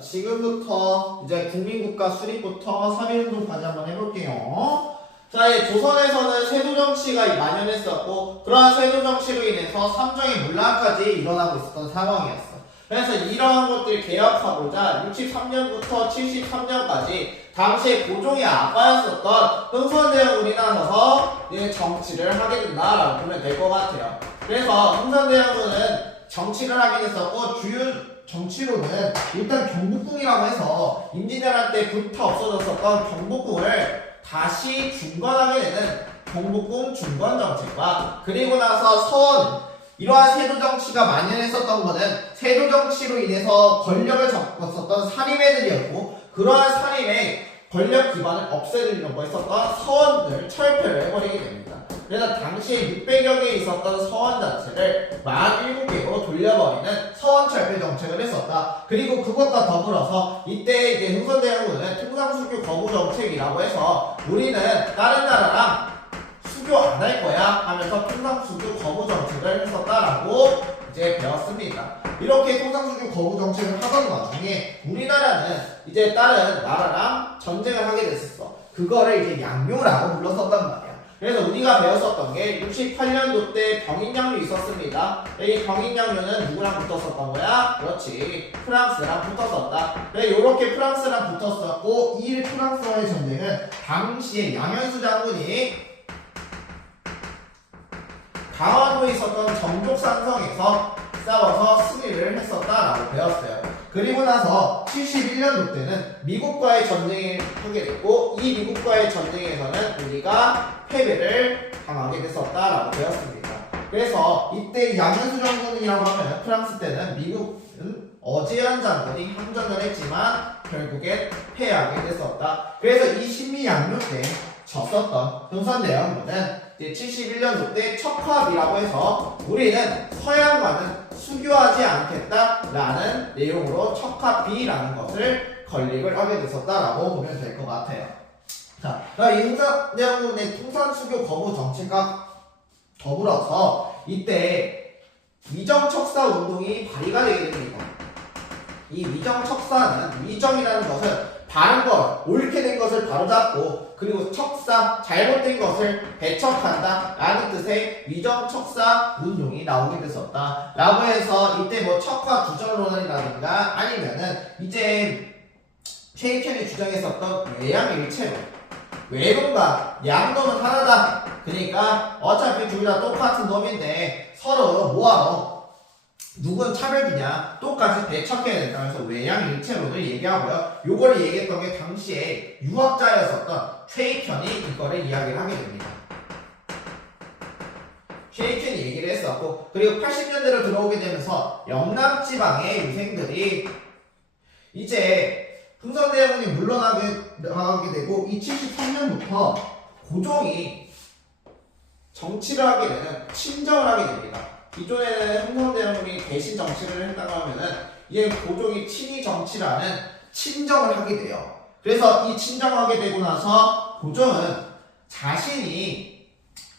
지금부터 이제 국민국가 수립부터 3.1운동까지 한번 해볼게요. 자, 이 조선에서는 세조정치가 만연했었고 그러한 세조정치로 인해서 삼정의 문란까지 일어나고 있었던 상황이었어. 그래서 이러한 것들을 개혁하고자 63년부터 73년까지 당시에 고종의 아빠였었던 흥선대원군이 나서서 정치를 하게 된다라고 보면 될 것 같아요. 그래서 흥선대원군은 정치를 하게 됐었고 주요 정치로는 일단 경복궁이라고 해서 임진왜란 때부터 없어졌었던 경복궁을 다시 중건하게 되는 경복궁 중건 정책과 그리고 나서 서원 이러한 세조 정치가 만연했었던 것은 세조 정치로 인해서 권력을 잡았었던 사림애들이었고 그러한 사림의 권력 기반을 없애려고 했었던 서원을 철폐를 해버리게 됩니다. 그래서 당시에 600여 개 있었던 서원 자체를 47개로 돌려버리는 서원 철폐 정책을 했었다. 그리고 그것과 더불어서 이때 이제 흥선대원군은 통상수교 거부 정책이라고 해서 우리는 다른 나라랑 수교 안 할 거야 하면서 통상수교 거부 정책을 했었다라고 이제 배웠습니다. 이렇게 통상수교 거부 정책을 하던 와중에 우리나라는 이제 다른 나라랑 전쟁을 하게 됐었어. 그거를 이제 양묘라고 불렀었단 말이야. 그래서 우리가 배웠었던 게 68년도 때 병인양요 있었습니다. 이 병인양요는 누구랑 붙었었던 거야? 그렇지, 프랑스랑 붙었었다. 이렇게 프랑스랑 붙었었고 이 프랑스와의 전쟁은 당시에 양현수 장군이 강원도에 있었던 정족산성에서 싸워서 승리를 했었다라고 배웠어요. 그리고 나서 71년도 때는 미국과의 전쟁을 하게 됐고 이 미국과의 전쟁에서는 우리가 패배를 당하게 됐었다라고 배웠습니다. 그래서 이때 양현수 장군이라고 하면 프랑스 때는 미국은 어제현 장군이 항전을 했지만 결국엔 패하게 됐었다. 그래서 이 신미양요 때 졌었던 흥선대원군은 71년도 때 척화합이라고 해서 우리는 서양과는 수교하지 않겠다라는 내용으로 척화비라는 것을 건립을 하게 됐었다라고 보면 될 것 같아요. 자, 이 흥선대원군의 통상수교 거부 정책과 더불어서 이때 위정척사 운동이 발의가 되게 됩니다. 이 위정척사는 위정이라는 것은 바른 것, 옳게 된 것을 바로잡고 그리고 척사, 잘못된 것을 배척한다 라는 뜻의 위정척사 운동이 나오게 됐었다 라고 해서 이때 뭐 척화 구전론이라든가 아니면은 이제 최익현이 주장했었던 외양일체론, 외론과 양론은 하나다. 그러니까 어차피 둘 다 똑같은 놈인데 서로 뭐하러 누군 차별주냐 똑같이 배척해야 된다면서 외양일체론을 얘기하고요. 요걸 얘기했던 게 당시에 유학자였었던 최익현이 이거를 이야기를 하게 됩니다. 최익현이 얘기를 했었고 그리고 80년대로 들어오게 되면서 영남지방의 유생들이 이제 흥선대원군이 물러나게 되고 이 73년부터 고종이 정치를 하게 되는 친정을 하게 됩니다. 기존에는 흥선대원군이 대신 정치를 했다고 하면은 이제 고종이 친위 정치라는 친정을 하게 돼요. 그래서 이 친정하게 되고 나서 고종은 자신이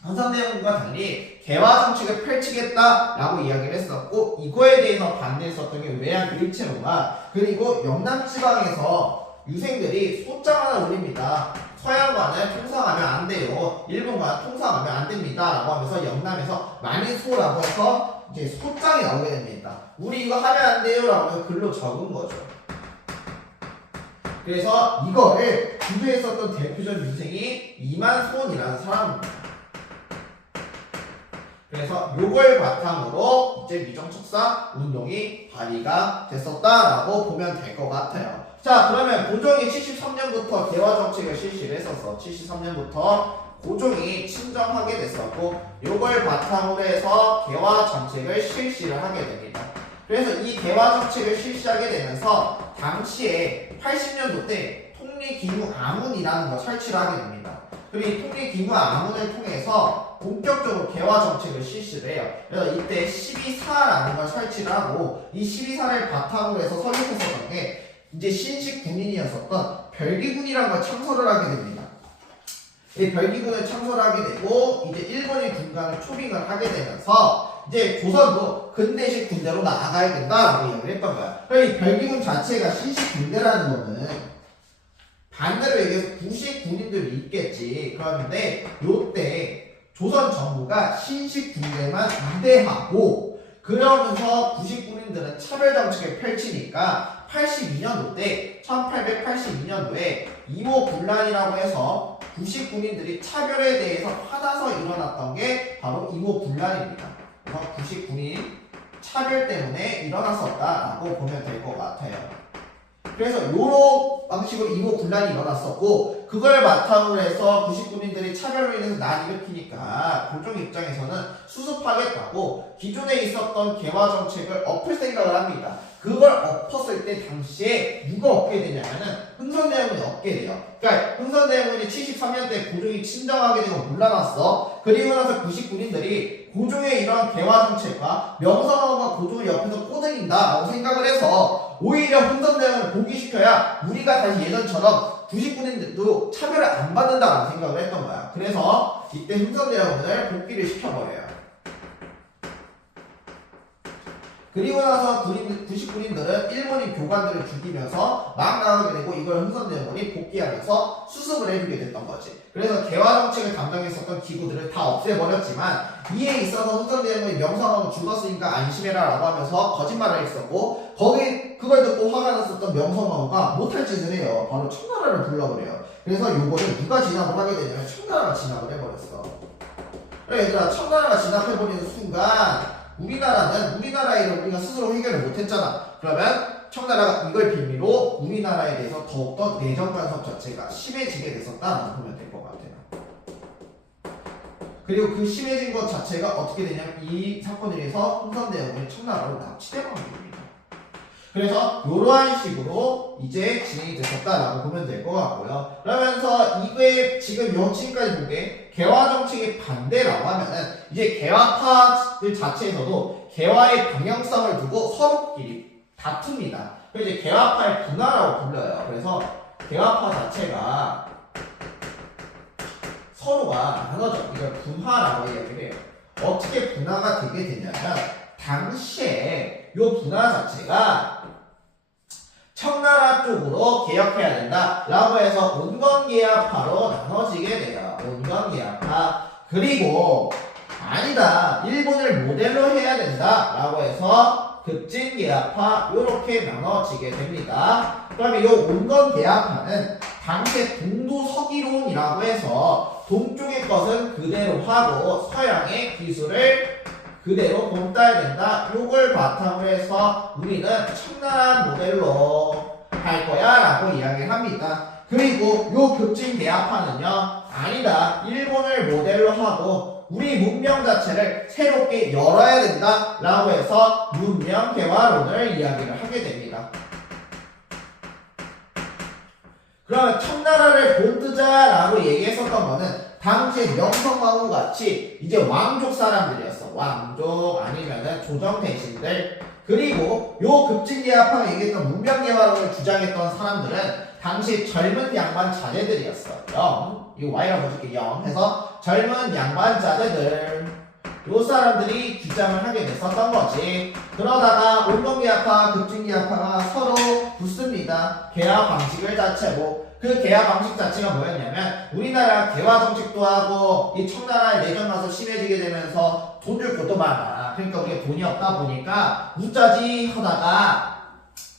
흥선대원군과 달리 개화 정책을 펼치겠다라고 이야기를 했었고 이거에 대해서 반대했었던 게 외양일체론과 그리고 영남지방에서 유생들이 소장 하나 올립니다. 서양과는 통상하면 안 돼요. 일본과는 통상하면 안 됩니다. 라고 하면서 영남에서 만인소라고 해서 이제 소장이 나오게 됩니다. 우리 이거 하면 안 돼요. 라고 해서 글로 적은 거죠. 그래서 이거를 주도했었던 대표적 유생이 이만손이라는 사람입니다. 그래서 요걸 바탕으로 이제 위정척사 운동이 발의가 됐었다라고 보면 될 것 같아요. 자, 그러면 고종이 73년부터 개화 정책을 실시를 했었어. 73년부터 고종이 친정하게 됐었고 요걸 바탕으로 해서 개화 정책을 실시를 하게 됩니다. 그래서 이 개화 정책을 실시하게 되면서 당시에 80년도 때 통리기무아문이라는 걸 설치를 하게 됩니다. 그리고 이 통리기무아문을 통해서 본격적으로 개화 정책을 실시를 해요. 그래서 이때 12사라는 걸 설치를 하고 이 12사를 바탕으로 해서 설립했었던 게 이제 신식 군인이었었던 별기군이라는 걸 창설을 하게 됩니다. 이 별기군을 창설하게 되고 이제 일본의 군관을 초빙을 하게 되면서 이제 조선도 근대식 군대로 나아가야 된다라고 이야기를 했던 거야. 그러니까 이 별기군 자체가 신식 군대라는 거는 반대로 얘기해서 구식 군인들이 있겠지. 그런데 요때 조선 정부가 신식 군대만 우대하고 그러면서 구식 군인들은 차별 정책을 펼치니까 82년도 때 1882년도에 이모 분란이라고 해서 구식 군인들이 차별에 대해서 화나서 일어났던 게 바로 이모 분란입니다. 그래서 구식 군인 차별 때문에 일어났었다라고 보면 될 것 같아요. 그래서 요런 방식으로 이모 분란이 일어났었고 그걸 바탕으로 해서 구식군인들이 차별로 인해서 난 일으키니까 고종 입장에서는 수습하겠다고 기존에 있었던 개화 정책을 엎을 생각을 합니다. 그걸 엎었을 때 당시에 누가 엎게 되냐면은 흥선대원군이 엎게 돼요. 그러니까 흥선대원군이 73년 때 고종이 친정하게 되고 물러났어. 그리고 나서 구식군인들이 고종의 이런 개화 정책과 명성황후가 고종을 옆에서 꼬드긴다라고 생각을 해서 오히려 흥선대원을 복귀시켜야 우리가 다시 예전처럼 구식군인들도 차별을 안 받는다라는 생각을 했던 거야. 그래서 이때 흥선대원을 복귀를 시켜버려요. 그리고 나서 구식군인들은 일본인 교관들을 죽이면서 막 나가게 되고 이걸 흥선대원이 복귀하면서 수습을 해주게 됐던 거지. 그래서 개화 정책을 담당했었던 기구들을 다 없애버렸지만 이에 있어서 흥선대원이 명성황후 죽었으니까 안심해라 라고 하면서 거짓말을 했었고 그걸 듣고 화가 났었던 명성황후가 못할 짓을 해요. 바로 청나라를 불러버려요. 그래서 요거를 누가 진압을 하게 되냐면 청나라가 진압을 해버렸어. 그래 얘들아 청나라가 진압해버리는 순간 우리나라의 일을 우리가 스스로 해결을 못했잖아. 그러면 청나라가 이걸 빌미로 우리나라에 대해서 더욱더 내정 간섭 자체가 심해지게 됐었다라고 보면 될 것 같아요. 그리고 그 심해진 것 자체가 어떻게 되냐면 이 사건에 의해서 흥선대원군이 청나라로 납치되는 겁니다. 그래서 이러한 식으로 이제 진행이 됐었다라고 보면 될 것 같고요. 그러면서 이게 지금 지금까지 본 게 개화 정책의 반대라고 하면은 이제 개화파들 자체에서도 개화의 방향성을 두고 서로끼리 다툽니다. 그래서 이제 개화파의 분화라고 불려요. 그래서 개화파 자체가 서로가 나눠져. 이걸 분화라고 이야기를 해요. 어떻게 분화가 되게 되냐면 당시에 이 분화 자체가 청나라 쪽으로 개혁해야 된다라고 해서 온건개화파로 나눠지게 돼요. 온건개화파. 그리고 아니다. 일본을 모델로 해야 된다라고 해서 급진개화파 이렇게 나눠지게 됩니다. 그러면 이 온건개화파는 당시에 동도서기론이라고 해서 동쪽의 것은 그대로 하고 서양의 기술을 그대로 본따야 된다. 요걸 바탕으로 해서 우리는 청나라 모델로 할 거야 라고 이야기를 합니다. 그리고 요 급진개화파는요 아니다. 일본을 모델로 하고 우리 문명 자체를 새롭게 열어야 된다 라고 해서 문명개화론을 이야기를 하게 됩니다. 그러면 청나라를 본뜨자 라고 얘기했었던 거는 당시에 명성황후 같이 이제 왕족 사람들이었어. 왕족 아니면은 조정 대신들. 그리고 요 급진개화파가 얘기했던 문명개화론을 주장했던 사람들은 당시 젊은 양반 자제들이었어. 이거 Y라고 해줄게. 해서 젊은 양반 자제들. 요 사람들이 주장을 하게 됐었던 거지. 그러다가 온건개화파, 급진개화파가 서로 붙습니다. 개화 방식을 자체로. 그 개화 방식 자체가 뭐였냐면 우리나라 개화 정책도 하고 이 청나라의 내전 가서 심해지게 되면서 돈 줄 것도 많아. 그러니까 우리가 돈이 없다 보니까 웃자지 하다가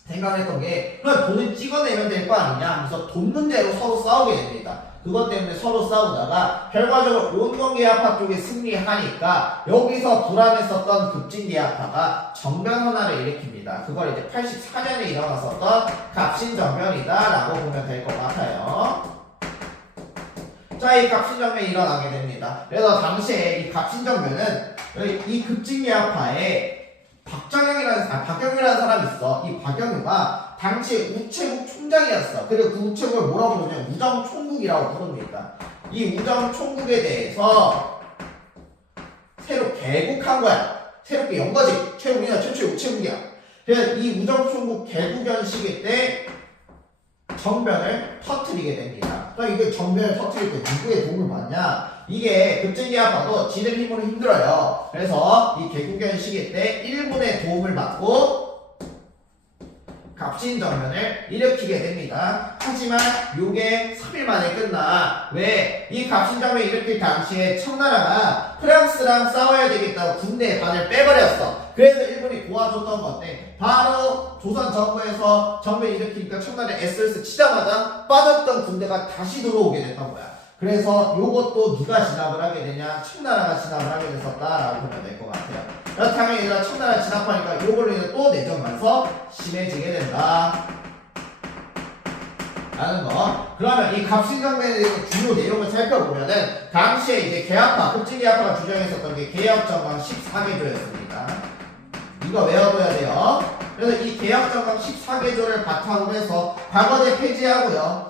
생각했던 게 그럼 돈을 찍어내면 될 거 아니냐 하면서 돈 문제로 서로 싸우게 됩니다. 그것 때문에 서로 싸우다가 결과적으로 온건개화파 쪽에 승리하니까 여기서 불안했었던 급진개화파가 정변헌화를 일으킵니다. 그걸 이제 84년에 일어났었던 갑신정변이다 라고 보면 될 것 같아요. 자, 이 갑신정변이 일어나게 됩니다. 그래서 당시에 이 갑신정변은 이 급진개화파에 박경유라는 사람이 있어. 이 박경유가 당시에 우체국 총장이었어. 그리고 그 우체국을 뭐라고 부르냐면 우정총국이라고 부릅니다. 이 우정총국에 대해서 새로 개국한 거야. 새롭게 연 거지. 우리나라 최초의 우체국이야. 그래서 이 우정총국 개국연 시기 때 정변을 터뜨리게 됩니다. 그럼 이게 정변을 터뜨릴 때 누구의 도움을 받냐? 이게 급진기아파도 지들 힘으로 힘들어요. 그래서 이 개구견 시기 때 일본의 도움을 받고 갑신정변을 일으키게 됩니다. 하지만 요게 3일 만에 끝나. 왜? 이 갑신정변을 일으킬 당시에 청나라가 프랑스랑 싸워야 되겠다고 군대에 반을 빼버렸어. 그래서 일본이 도와줬던 건데 바로 조선 정부에서 정변 일으키니까 청나라 SOS 치자마자 빠졌던 군대가 다시 들어오게 됐던 거야. 그래서 요것도 누가 진압을 하게 되냐? 청나라가 진압을 하게 됐었다라고 보면 될 것 같아요. 그렇다면 얘들아 청나라 진압하니까 요걸로 인해 또 내전가서 심해지게 된다 라는 거. 그러면 이 갑신정변에 대해서 주요 내용을 살펴보면은 당시에 이제 개화파, 급진개화파가 주장했었던 게 개혁정강 14개조였습니다. 이거 외워둬야 돼요. 그래서 이 개혁정강 14개조를 바탕으로 해서 과거제 폐지하고요.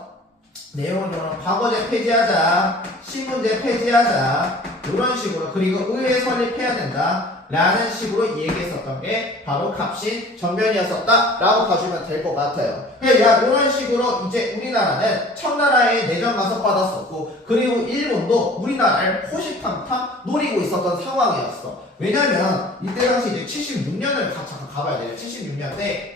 내용은 과거제 폐지하자, 신문제 폐지하자 이런 식으로, 그리고 의회 설립해야 된다 라는 식으로 얘기했었던 게 바로 갑신정변이었었다 라고 봐주면 될 것 같아요. 그러니까 이런 식으로 이제 우리나라는 청나라에 내전 가석받았었고, 그리고 일본도 우리나라를 호시탐탐 노리고 있었던 상황이었어. 왜냐면 이때 당시 이제 76년을 잠깐 가봐야 돼요. 76년대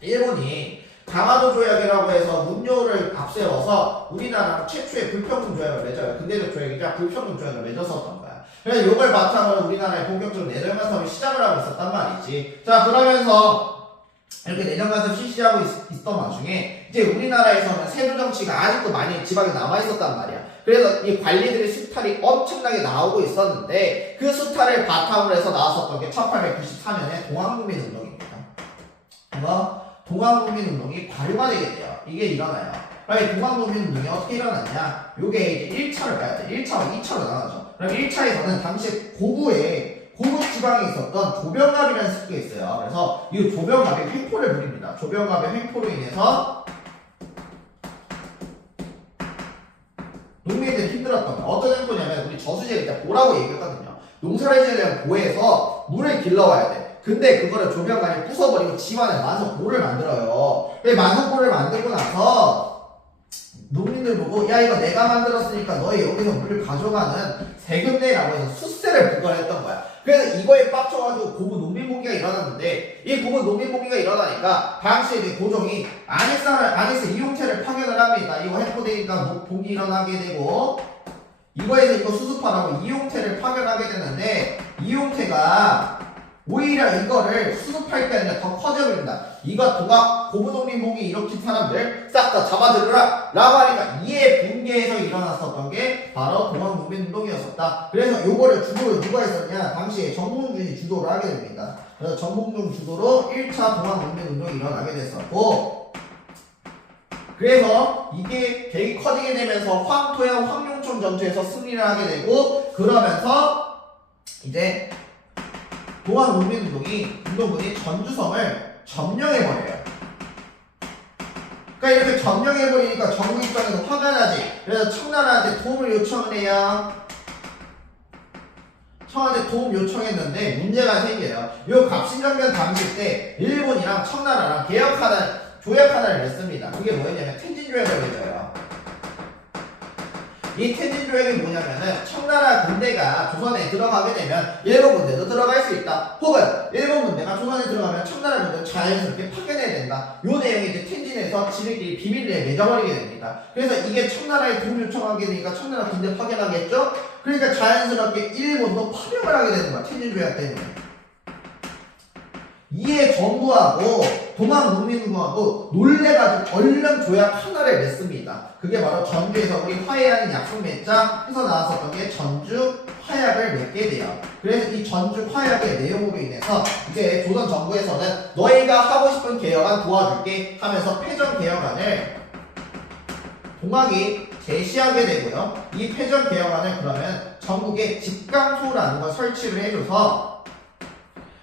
일본이 강화도 조약이라고 해서 문요를 앞세워서 우리나라랑 최초의 불평등 조약을 맺어요. 근대적 조약이자 불평등 조약을 맺었었던 거야. 그래서 이걸 바탕으로 우리나라에 본격적으로 내전간 사업이 시작을 하고 있었단 말이지. 자, 그러면서 이렇게 내전간 사업이 실시하고 있던 와중에 이제 우리나라에서는 세조 정치가 아직도 많이 지방에 남아있었단 말이야. 그래서 이 관리들의 수탈이 엄청나게 나오고 있었는데 그 수탈을 바탕으로 해서 나왔었던 게 1894년에 동학국민운동입니다. 동학국민운동이 발효가 되게 돼요. 이게 일어나요. 그럼 동학국민운동이 어떻게 일어났냐? 요게 이제 1차를 봐야 돼. 1차와 2차로 나눠져. 그럼 1차에서는 당시 고국 지방에 있었던 조병갑이라는 새끼가 있어요. 그래서 이 조병갑이 횡포를 부립니다. 조병갑의 횡포로 인해서 농민들이 힘들었던 거야. 어떤 횡포냐면 우리 저수지에 일단 보라고 얘기했거든요. 농사를 지으려면 보에서 물을 길러와야 돼. 근데 그거를 조병관이 부숴버리고 집안에 만석보를 만들어요. 만석보를 만들고 나서 농민들 보고 야 이거 내가 만들었으니까 너희 여기서 물을 가져가는 세금 내라고 해서 수세를 부과했던 거야. 그래서 이거에 빡쳐가지고 고부 농민봉기가 일어났는데 이 고부 농민봉기가 일어나니까 당시에 이제 고종이 안에서 이용태를 파견을 합니다. 이거 해포되니까 봉기 일어나게 되고 이거에서 이거 수습하라고 이용태를 파견하게 되는데 이용태가 오히려 이거를 수습할 게 아니라 더 커져버린다. 이거 고부농민봉기 일으킨 사람들 싹 다 잡아들으라 라고 하니까 이에 붕괴해서 일어났었던 게 바로 동학농민운동이었었다. 그래서 요거를 주도를 누가 했었냐? 당시에 정봉준이 주도를 하게 됩니다. 그래서 정봉준 주도로 1차 동학농민운동이 일어나게 됐었고, 그래서 이게 되게 커지게 되면서 황토양 황룡촌 전투에서 승리를 하게 되고, 그러면서 이제 동학농민운동이 전주성을 점령해버려요. 그러니까 이렇게 점령해버리니까 정부 입장에서 화가 나지. 그래서 청나라한테 도움을 요청을 해요. 청한테 도움 요청했는데 문제가 생겨요. 요 갑신정변 당시 때 일본이랑 청나라랑 조약 하나를 맺습니다. 그게 뭐였냐면 텐진조약을 맺어요. 이 텐진조약이 뭐냐면은 청나라 군대가 조선에 들어가게 되면 일본 군대도 들어갈 수 있다. 혹은 일본 군대가 조선에 들어가면 청나라 군대를 자연스럽게 파견해야 된다. 요 내용이 이제 텐진에서 지들끼리 비밀리에 맺어버리게 됩니다. 그래서 이게 청나라에 도움 요청하게 되니까 청나라 군대 파견하겠죠? 그러니까 자연스럽게 일본도 파병을 하게 되는 거야. 텐진조약 때문에. 이에 정부하고 동학농민운동하고 놀래가지고 얼른 조약 하나를 맺습니다. 그게 바로 전주에서 우리 화해하는 약속 맺자 해서 나왔었던 게 전주 화약을 맺게 돼요. 그래서 이 전주 화약의 내용으로 인해서 이제 조선 정부에서는 너희가 하고 싶은 개혁안 도와줄게 하면서 패전 개혁안을 동학이 제시하게 되고요. 이 패전 개혁안을 그러면 전국에 집강소라는 걸 설치를 해줘서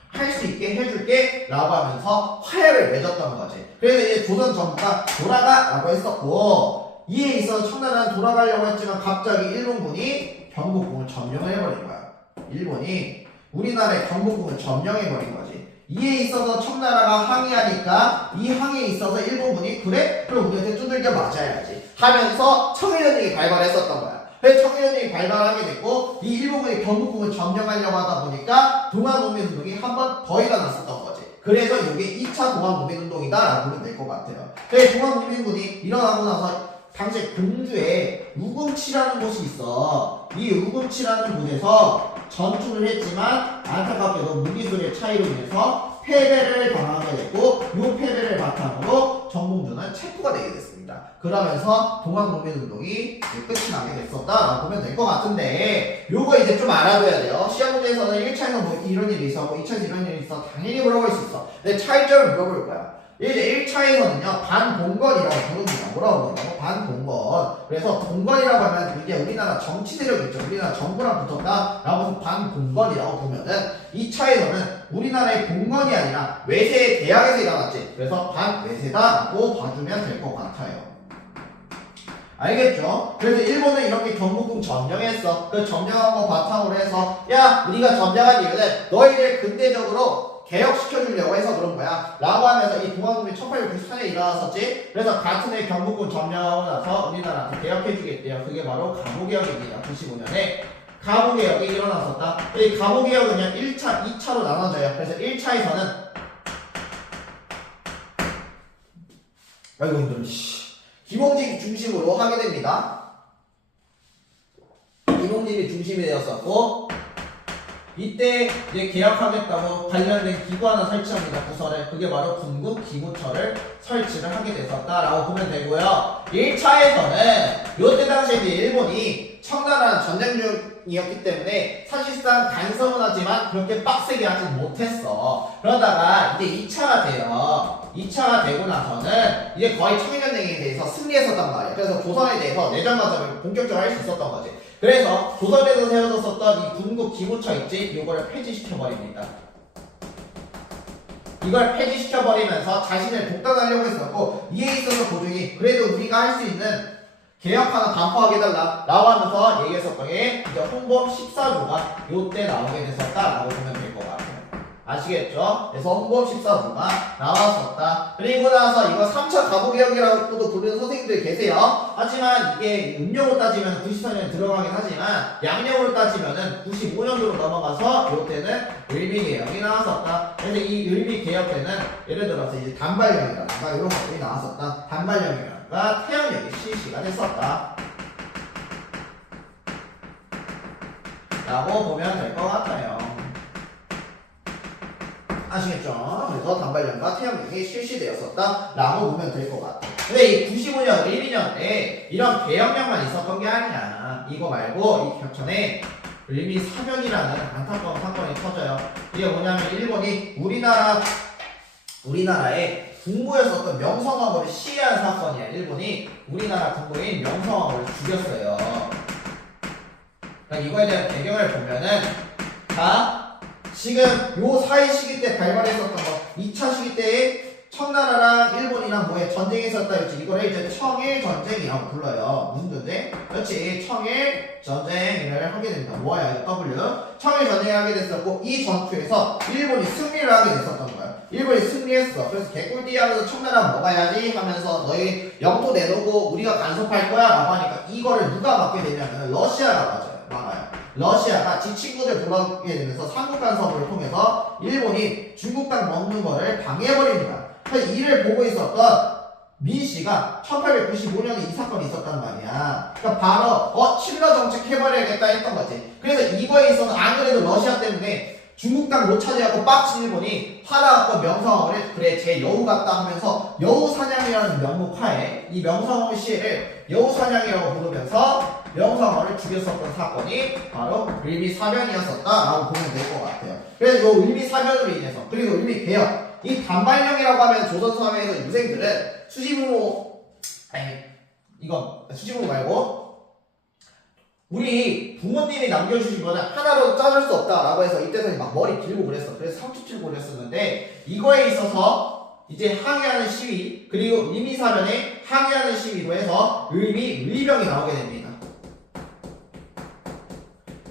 할 수 있게 해줄게 라고 하면서 화해를 맺었던 거지. 그래서 이제 조선 정부가 돌아가 라고 했었고, 이에 있어서 청나라는 돌아가려고 했지만 갑자기 일본군이 경복궁을 점령을 해버린 거야. 일본이 우리나라의 경복궁을 점령해버린 거지. 이에 있어서 청나라가 우리나라가 항의하니까 이 항의에 있어서 일본군이 그래? 그럼 우리한테 두들겨 맞아야지 하면서 청일연맹이 발발했었던 거야. 그래서 청일연맹이 발발하게 됐고 이 일본군이 경복궁을 점령하려고 하다 보니까 동학농민운동이 한 번 더 일어났었던 거지. 그래서 이게 2차 동학농민운동이다 라고 보면 될 것 같아요. 그래서 동학농민군이 일어나고 나서 당시에 공주에 우금치라는 곳이 있어. 이 우금치라는 곳에서 전투를 했지만 안타깝게도 무기술의 차이로 인해서 패배를 당하게 됐고 이 패배를 바탕으로 정봉주는 체포가 되게 됐습니다. 그러면서 동학농민운동이 끝이 나게 됐었다라고 보면 될 것 같은데 요거 이제 좀 알아둬야 돼요. 시험 문제에서는 1차에서 뭐 이런 일이 있어, 2차에서 이런 일이 있어 당연히 물어볼 수 있어. 근데 차이점을 물어볼 거야. 이제 1차에서는요 반봉건이라고 부릅니다. 뭐라고 부르냐고 반봉건. 그래서 봉건이라고 하면 이게 우리나라 정치 세력 있죠. 우리나라 정부랑 붙었다 라고 해서 반봉건이라고 보면은 2차에서는 우리나라의 봉건이 아니라 외세 대학에서 일어났지. 그래서 반외세다 라고 봐주면 될 것 같아요. 알겠죠? 그래서 일본은 이렇게 경복궁 점령했어. 그 점령한 거 바탕으로 해서 야 우리가 점령한 이유는 너희를 근대적으로 개혁시켜주려고 해서 그런 거야 라고 하면서 이 동학농민 1894년에 일어났었지. 그래서 같은 해 경복궁 점령하고 나서 우리나라한테 개혁해주겠대요. 그게 바로 가보개혁입니다. 95년에 가보개혁이 일어났었다. 이 가보개혁은요 1차, 2차로 나눠져요. 그래서 1차에서는 아이고 힘들어 김홍직 중심으로 하게 됩니다. 김홍직이 중심이 되었었고 이때 이제 개혁하겠다고 관련된 기구 하나 설치합니다. 부서를. 그게 바로 군국기구처를 설치를 하게 됐었다라고 보면 되고요. 1차에서는 요때 당시에 이제 일본이 청나라랑 전쟁 중이었기 때문에 사실상 간섭은 하지만 그렇게 빡세게 하지 못했어. 그러다가 이제 2차가 돼요. 2차가 되고 나서는 이제 거의 청일전쟁에 대해서 승리했었단 말이야. 그래서 조선에 대해서 내정간섭을 본격적으로 할 수 있었던 거지. 그래서 조선에서 세워졌었던 이 군국기구처 있지? 이거를 폐지시켜버립니다. 이걸 폐지시켜버리면서 자신을 독단하려고 했었고 이에 있어서 고종이 그래도 우리가 할 수 있는 개혁 하나 반포하게 해달라 라고 하면서 얘기했었던 게 이제 홍범 14조가 요때 나오게 됐었다라고 보면 될 것 같아요. 아시겠죠? 그래서 홍범 14조가 나왔었다. 그리고 나서 이거 3차 가보개혁이라고도 부르는 선생님들이 계세요. 하지만 이게 음력으로 따지면 94년에 들어가긴 하지만 양력으로 따지면 95년도로 넘어가서 요때는 을미개혁이 나왔었다. 그래서 이 을미개혁 때는 예를 들어서 이제 단발령이라든가 이런 것들이 나왔었다. 단발령이라든가 태양력이 실시가 됐었다 라고 보면 될 것 같아요. 아시겠죠? 그래서 단발령과 태양력이 실시되었었다 라고 보면 될 것 같아요. 근데 이 95년, 12년 때 이런 개혁령만 있었던 게 아니야. 이거 말고 이 격전에 을미사변이라는 안타까운 사건이 터져요. 이게 뭐냐면 일본이 우리나라의 군부였었던 명성황후를 시해한 사건이야. 일본이 우리나라 군부인 명성황후를 죽였어요. 그러니까 이거에 대한 배경을 보면은 지금 요 사이 시기 때 발발했었던 거 2차 시기 때에 청나라랑 일본이랑 뭐에 전쟁이 있었다 했지. 이거를 이제 청일 전쟁이라고 불러요. 무슨 전쟁? 그렇지. 청일 전쟁을 하게 됩니다. 뭐야 이거 W. 청일 전쟁을 하게 됐었고 이 전투에서 일본이 승리를 하게 됐었던 거야. 일본이 승리했어. 그래서 개꿀띠 하면서 청나라 먹어야지 하면서 너희 영토 내놓고 우리가 간섭할 거야 라고 하니까 이거를 누가 막게 되냐면 러시아가 막아요. 러시아가 지 친구들 돌아오게 되면서 삼국 간섭을 통해서 일본이 중국 땅 먹는 거를 방해해버리는 거야. 그래서 이를 보고 있었던 민씨가 1895년에 이 사건이 있었단 말이야. 그러니까 바로 칠러 정책 해버려야겠다 했던 거지. 그래서 이거에 있어서 안 그래도 러시아 때문에 중국 땅 못 차지하고 빡친 일본이 화나갖고 명성황후를 그래 제 여우 같다 하면서 여우사냥이라는 명목하에 이 명성황후 시해를 여우사냥이라고 부르면서 명성황후를 죽였었던 사건이 바로 을미사변이었었다라고 보면 될 것 같아요. 그래서 이 을미사변으로 인해서 그리고 을미개혁 이 단발령이라고 하면 조선사회에서 유생들은 수지부모 말고 우리 부모님이 남겨주신 거는 하나로 짜줄 수 없다라고 해서 이때는 막 머리 길고 그랬어. 그래서 상투 틀고 그랬었는데 이거에 있어서 이제 항의하는 시위 그리고 을미사변에 항의하는 시위로 해서 을미의병이 나오게 됩니다.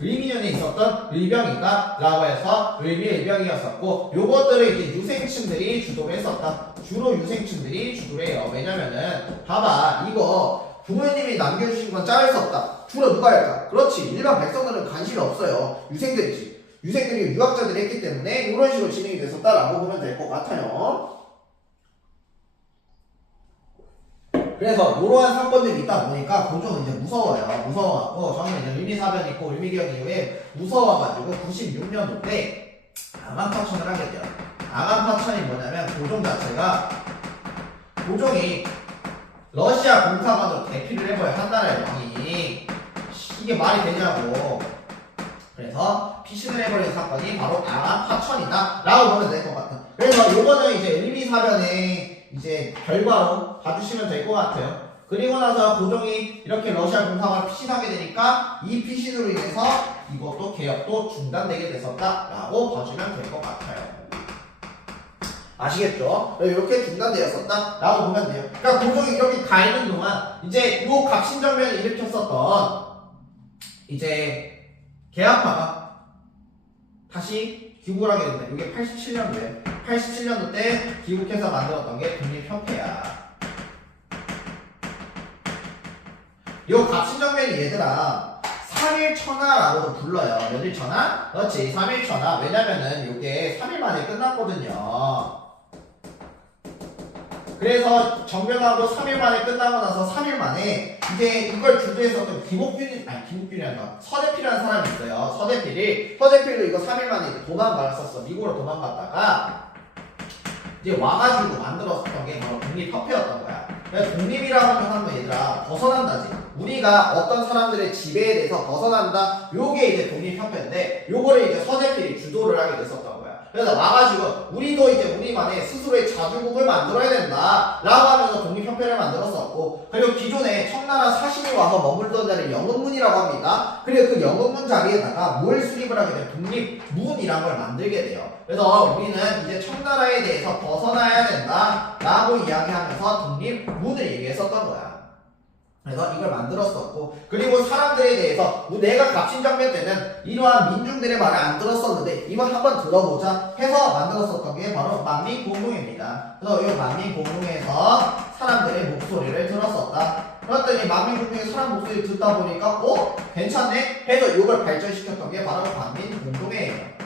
을미년에 있었던 을병이다 라고 해서 을미을병이었었고, 요것들을 이제 유생층들이 주도를 했었다. 주로 유생층들이 주도를 해요. 왜냐면은 봐봐, 이거 부모님이 남겨주신 건 짜일 수 없다. 주로 누가 할까? 그렇지, 일반 백성들은 관심이 없어요. 유생들이지. 유생들이 유학자들이 했기 때문에 이런 식으로 진행이 됐었다라고 보면 될 것 같아요. 그래서 이러한 사건들이 있다 보니까 고종은 이제 무서워요. 무서워갖고 저는 이제 을미사변 있고 을미기억 이후에 무서워가지고 96년도 때 아간파천을 하게 돼요. 아간파천이 뭐냐면 고종 자체가, 고종이 러시아 공사관으로 대피를 해버려. 한 나라의 왕이. 이게 말이 되냐고. 그래서 피신을 해버린 사건이 바로 아간파천이다 라고 보면 될 것 같아. 그래서 요거는 이제 을미사변의 이제 결과로 봐주시면 될 것 같아요. 그리고 나서 고종이 이렇게 러시아 공사관을 피신하게 되니까 이 피신으로 인해서 이것도 개혁도 중단되게 됐었다 라고 봐주면 될 것 같아요. 아시겠죠? 이렇게 중단되었었다 라고 보면 돼요. 그러니까 고종이 이렇게 가 있는 동안 이제 요 갑신정변을 일으켰었던 이제 개화파가 다시 귀국을 하게 됩니다. 이게 87년도에 87년도 때 귀국해서 만들었던 게 독립협회야. 요 갑신정변이 얘들아 3일천하라고도 불러요. 몇일천하? 그렇지, 3일천하. 왜냐면은 요게 3일 만에 끝났거든요. 그래서 정변하고 3일 만에 끝나고 나서 3일 만에 이제 이걸 주도했었던 김옥균이란다. 서대필이라는 사람이 있어요. 서대필도 이거 3일 만에 이제 도망갔었어. 미국으로 도망갔다가 이제 와가지고 만들었었던 게 바로 독립협회였던 거야. 그래서 독립이라고 하면 얘들아 벗어난다지. 우리가 어떤 사람들의 지배에 대해서 벗어난다. 요게 이제 독립협회인데 요거를 이제 서대필이 주도를 하게 됐었던 거야. 그래서 와가지고 우리도 이제 우리만의 스스로의 자주국을 만들어야 된다 라고 하면서 독립협회를 만들었었고, 그리고 기존에 청나라 사신이 와서 머물던 자리를 영흥문이라고 합니다. 그리고 그 영흥문 자리에다가 뭘 수립을 하게 되면 독립문이라는 걸 만들게 돼요. 그래서 우리는 이제 청나라에 대해서 벗어나야 된다 라고 이야기하면서 독립문을 얘기했었던 거야. 그래서 이걸 만들었었고, 그리고 사람들에 대해서 내가 갑신정변 때는 이러한 민중들의 말을 안 들었었는데 이걸 한번 들어보자 해서 만들었었던 게 바로 만민공동회입니다. 그래서 이 만민공동회에서 사람들의 목소리를 들었었다. 그랬더니 만민공동회 사람 목소리 듣다 보니까 괜찮네 해서 이걸 발전시켰던 게 바로 만민공동회예요.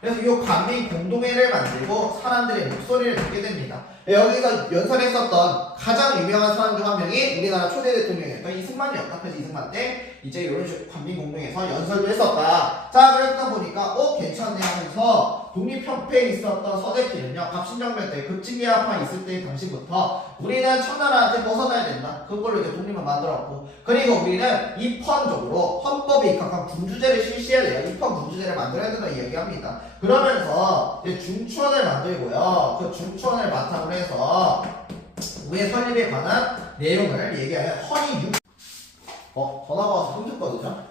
그래서 이 관민공동회를 만들고 사람들의 목소리를 듣게 됩니다. 여기서 연설했었던 가장 유명한 사람 중 한 명이 우리나라 초대 대통령이었던 이승만이었다. 그래서 이승만 때 이제 이런 식으로 관민공동회에서 연설도 했었다. 자, 그랬다 보니까 괜찮네 하면서 독립협회에 있었던 서대필은요, 갑신정변 때 급진개혁파 있을 때 당시부터 우리는 청나라한테 벗어나야 된다. 그걸로 이제 독립을 만들었고, 그리고 우리는 입헌적으로 헌법에 입각한 군주제를 실시해야 돼요. 입헌 군주제를 만들어야 된다고 이야기합니다. 그러면서 이제 중추원을 만들고요. 그 중추원을 바탕으로 해서 우리의 설립에 관한 내용을 얘기하여 헌의 6. 전화가 와서 끊겼거든요.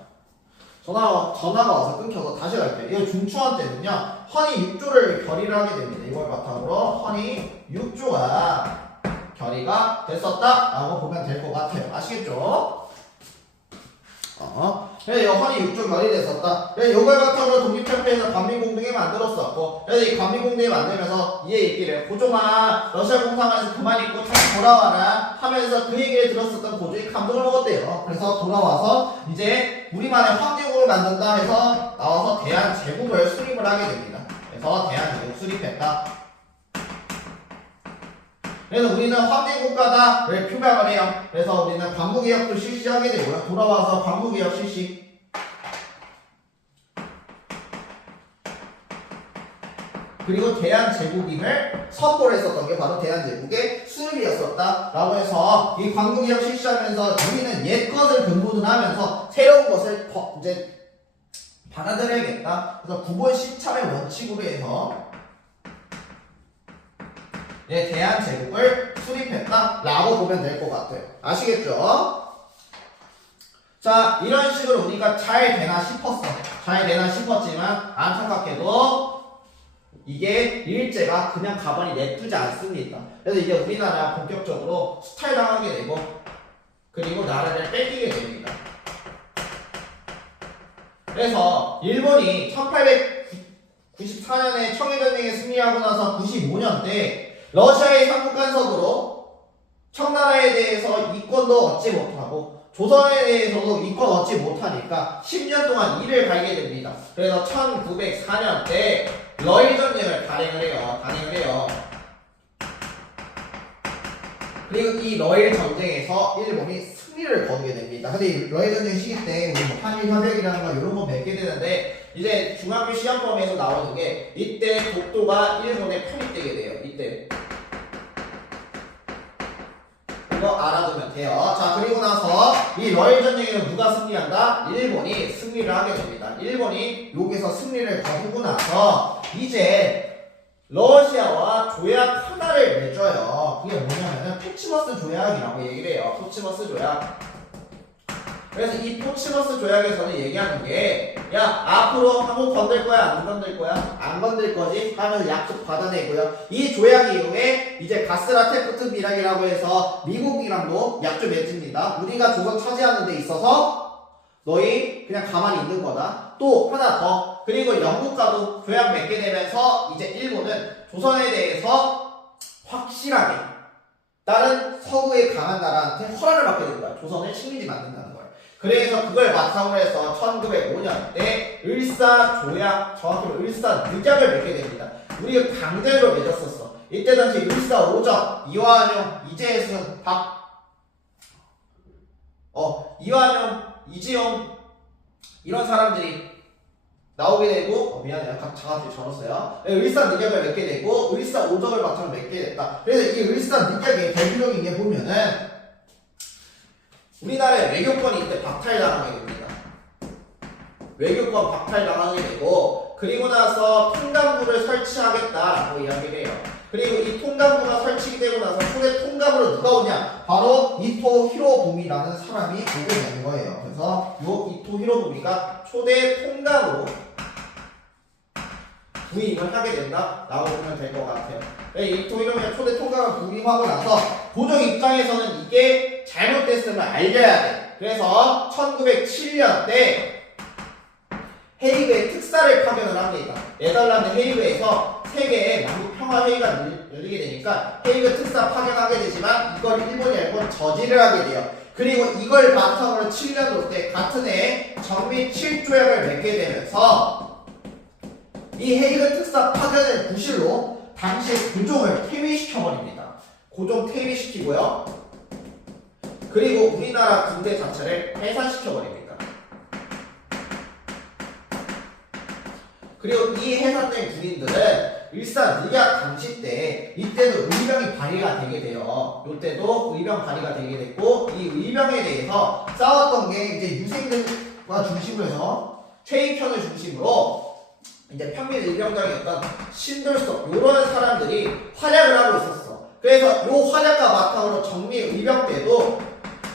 전화가 와서 끊겨서 다시 갈게요. 이거 중추원 때는요, 헌의 6조를 결의를 하게 됩니다. 이걸 바탕으로 헌의 6조가 결의가 됐었다라고 보면 될 것 같아요. 아시겠죠? 그래서 헌의 6조 결의됐었다. 그래서 이걸 바탕으로 독립협회에서 관민공동회 만들었었고, 그래서 이 관민공동회 만들면서 이에 얘기를 고종아 러시아 공사관에서 그만 있고 다시 돌아와라 하면서 그 얘기를 들었었던 고종이 감동을 먹었대요. 그래서 돌아와서 이제 우리만의 황제국을 만든다 해서 나와서 대한제국을 수립을 하게 됩니다. 그래서 대한제국 수립했다. 그래서 우리는 황제국가다를 표방을 해요. 그래서 우리는 광구개혁도 실시하게 되고요. 돌아와서 광구개혁 실시. 그리고 대한제국임을 선포를 했었던 게 바로 대한제국의 수립이었었다 라고 해서 이 광구개혁 실시하면서 우리는 옛 것을 근본화하면서 새로운 것을 이제 받아들여야겠다. 그래서 구본 신참의 원칙으로 해서 대한제국을 수립했다라고 보면 될 것 같아요. 아시겠죠? 자, 이런 식으로 우리가 잘 되나 싶었어. 잘 되나 싶었지만 안타깝게도 이게 일제가 그냥 가만히 냅두지 않습니다. 그래서 이제 우리나라 본격적으로 수탈당하게 되고, 그리고 나라를 뺏기게 됩니다. 그래서 일본이 1894년에 청일전쟁에 승리하고 나서 95년 때 러시아의 상국 간섭으로 청나라에 대해서 이권도 얻지 못하고 조선에 대해서도 이권 얻지 못하니까 10년 동안 이를 갈게 됩니다. 그래서 1904년 때 러일 전쟁을 단행을 해요. 그리고 이 러일 전쟁에서 일본이 승리를 거두게 됩니다. 근데 이 러일 전쟁 시기 때 우리 뭐 한일 협약이라는 거 이런 거 맺게 되는데 이제 중학교 시험 범위에서 나오는 게 이때 독도가 일본에 편입되게 돼요. 이때 이거 알아두면 돼요. 자, 그리고 나서 이 러일 전쟁에서 누가 승리한다? 일본이 승리를 하게 됩니다. 일본이 여기서 승리를 거두고 나서 이제 러시아와 조약 하나를 맺어요. 그게 뭐냐면은 포츠머스 조약이라고 얘기를 해요. 포츠머스 조약. 그래서 이 포츠머스 조약에서는 얘기하는 게 야, 앞으로 한국 건들 거야? 안 건들 거야? 안 건들 거지? 하면서 약속 받아내고요. 이 조약 이후에 이제 가스라테프트 비락이라고 해서 미국이랑도 약속 맺습니다. 우리가 조선 차지하는 데 있어서 너희 그냥 가만히 있는 거다. 또 하나 더. 그리고 영국과도 조약 맺게 되면서 이제 일본은 조선에 대해서 확실하게 다른 서구의 강한 나라한테 허락을 받게 된다. 조선을 식민지 만든다는 거예요. 그래서 그걸 바탕으로 해서 1905년 때 을사조약, 정확히는 을사늑약을 맺게 됩니다. 우리가 강제로 맺었었어. 이때 당시 을사오정, 이완용, 이재순, 이완용, 이지용 이런 사람들이 나오게 되고 미안해요. 장갑이 절었어요. 을사늑약을 맺게 되고 을사오정을 바탕으로 맺게 됐다. 그래서 이 을사늑약의 대표적인 게 보면은 우리나라의 외교권이 이때 박탈당하게 됩니다. 외교권 박탈당하게 되고 그리고 나서 통감부를 설치하겠다라고 이야기를 해요. 그리고 이 통감부가 설치되고 나서 초대 통감으로 누가 오냐? 바로 이토 히로부미라는 사람이 오게 되는 거예요. 그래서 요 이토 히로부미가 초대 통감으로 부임을 하게 된다라고 보면 될 것 같아요. 이토 히로부미가 초대 통감을 부임하고 나서 고종 입장에서는 이게 잘못됐음을 알려야 돼. 그래서 1907년 때 헤이그에 특사를 파견을 합니다. 네덜란드 헤이그에서 세계의 남북 평화 회의가 열리게 되니까 헤이그 특사 파견하게 되지만 이걸 일본이 알고 저지를 하게 돼요. 그리고 이걸 바탕으로 7년도 때 같은 해에 정미 7조약을 맺게 되면서 이 헤이그 특사 파견을 부실로 당시 고종을 퇴위시켜버립니다. 고종 퇴위시키고요. 그리고 우리나라 군대 자체를 해산시켜버립니다. 그리고 이 해산된 군인들은 을사늑약 당시 때 이때도 의병이 발휘가 되게 돼요. 이때도 의병 발휘가 되게 됐고 이 의병에 대해서 싸웠던 게 이제 유생들과 중심으로 해서 최익현을 중심으로 이제 평민 의병장이었던 신돌석 이런 사람들이 활약을 하고 있었어. 그래서 이 활약과 바탕으로 정미 의병 때도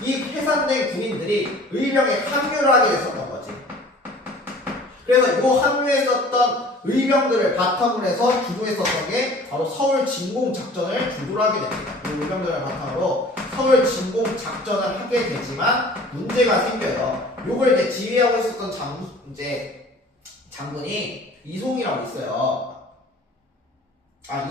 이 해산된 군인들이 의병에 합류를 하게 됐었던 거지. 그래서 이 합류했었던 의병들을 바탕으로 해서 주도했었던 게 바로 서울 진공 작전을 주도를 하게 됩니다. 이 의병들을 바탕으로 서울 진공 작전을 하게 되지만 문제가 생겨요. 요걸 이제 지휘하고 있었던 장군이 이송이라고 있어요.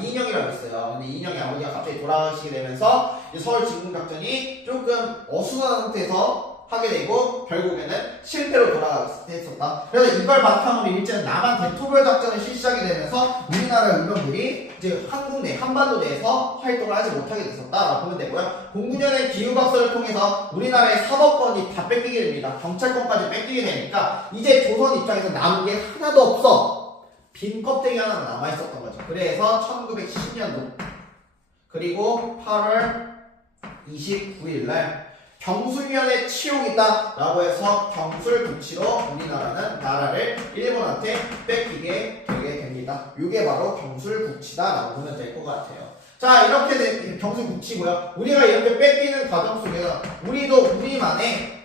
이인영이라고 있어요. 근데 이인영이 아버지가 갑자기 돌아가시게 되면서 서울 진공작전이 조금 어수선한 상태에서 하게 되고 결국에는 실패로 돌아가게 했었다. 그래서 이걸 바탕으로 일제는 남한 대토벌 작전을 실시하게 되면서 우리나라 의병들이 이제 한국 내 한반도 내에서 활동을 하지 못하게 됐었다라고 보면 되고요. 09년의 기후박사를 통해서 우리나라의 사법권이 다 뺏기게 됩니다. 경찰권까지 뺏기게 되니까 이제 조선 입장에서 남은 게 하나도 없어. 빈 껍데기 하나가 남아있었던 거죠. 그래서 1970년도 그리고 8월 29일날 경술위원회 치용이다 라고 해서 경술국치로 우리나라는 나라를 일본한테 뺏기게 되게 됩니다. 이게 바로 경술국치다 라고 보면 될 것 같아요. 자, 이렇게 된 경술국치고요. 우리가 이렇게 뺏기는 과정 속에서 우리도 우리만의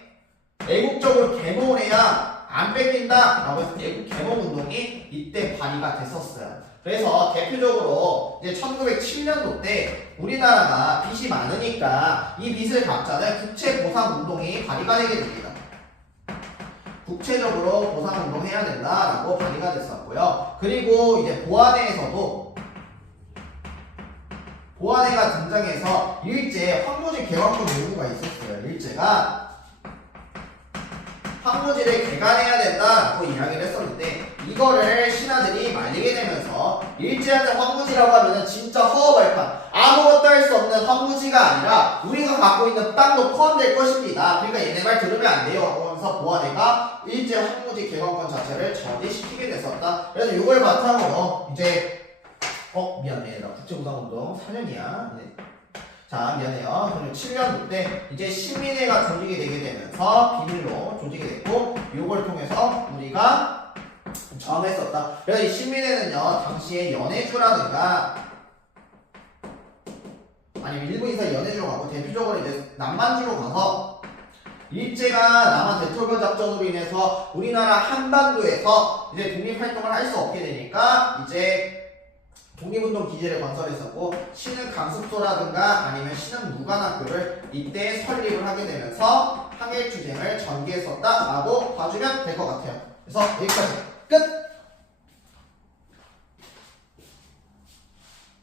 애국적으로 개몽을 해야 안 뺏긴다 라고 해서 애국 개몽 운동이 이때 발의가 됐었어요. 그래서 대표적으로 이제 1907년도 때 우리나라가 빚이 많으니까 이 빚을 갚자는 국채 보상 운동이 발의가 되게 됩니다. 국체적으로 보상운동해야 된다라고 발의가 됐었고요. 그리고 이제 보안회에서도 보안회가 등장해서 일제 황무지 개헌권 요구가 있었어요. 일제가 황무지를 개간해야 된다라고 이야기를 했었는데 이거를 신하들이 말리게 되면서 일제한테 황무지라고 하면은 진짜 허허벌판 아무것도 할 수 없는 황무지가 아니라 우리가 갖고 있는 땅도 포함될 것입니다. 그러니까 얘네 말 들으면 안 돼요 라고 하면서 보안회가 일제 황무지 개간권 자체를 저지시키게 됐었다. 그래서 이걸 바탕으로 이제 미안해 나 국제보상운동 4년이야. 네. 자 미안해요. 그럼 7년도 때 이제 신민회가 조직이 되게 되면서 비밀로 조직이 됐고 이걸 통해서 우리가 정했었다. 그래서 이 신민회는요 당시에 연해주라든가 아니면 일부 인사 연해주로 가고 대표적으로 이제 남만주로 가서 일제가 남한 대토변 작전으로 인해서 우리나라 한반도에서 이제 독립활동을 할 수 없게 되니까 이제 독립운동 기지를 건설했었고 신흥 강습소라든가 아니면 신흥 무관학교를 이때 설립을 하게 되면서 항일투쟁을 전개했었다라고 봐주면 될 것 같아요. 그래서 여기까지 끝!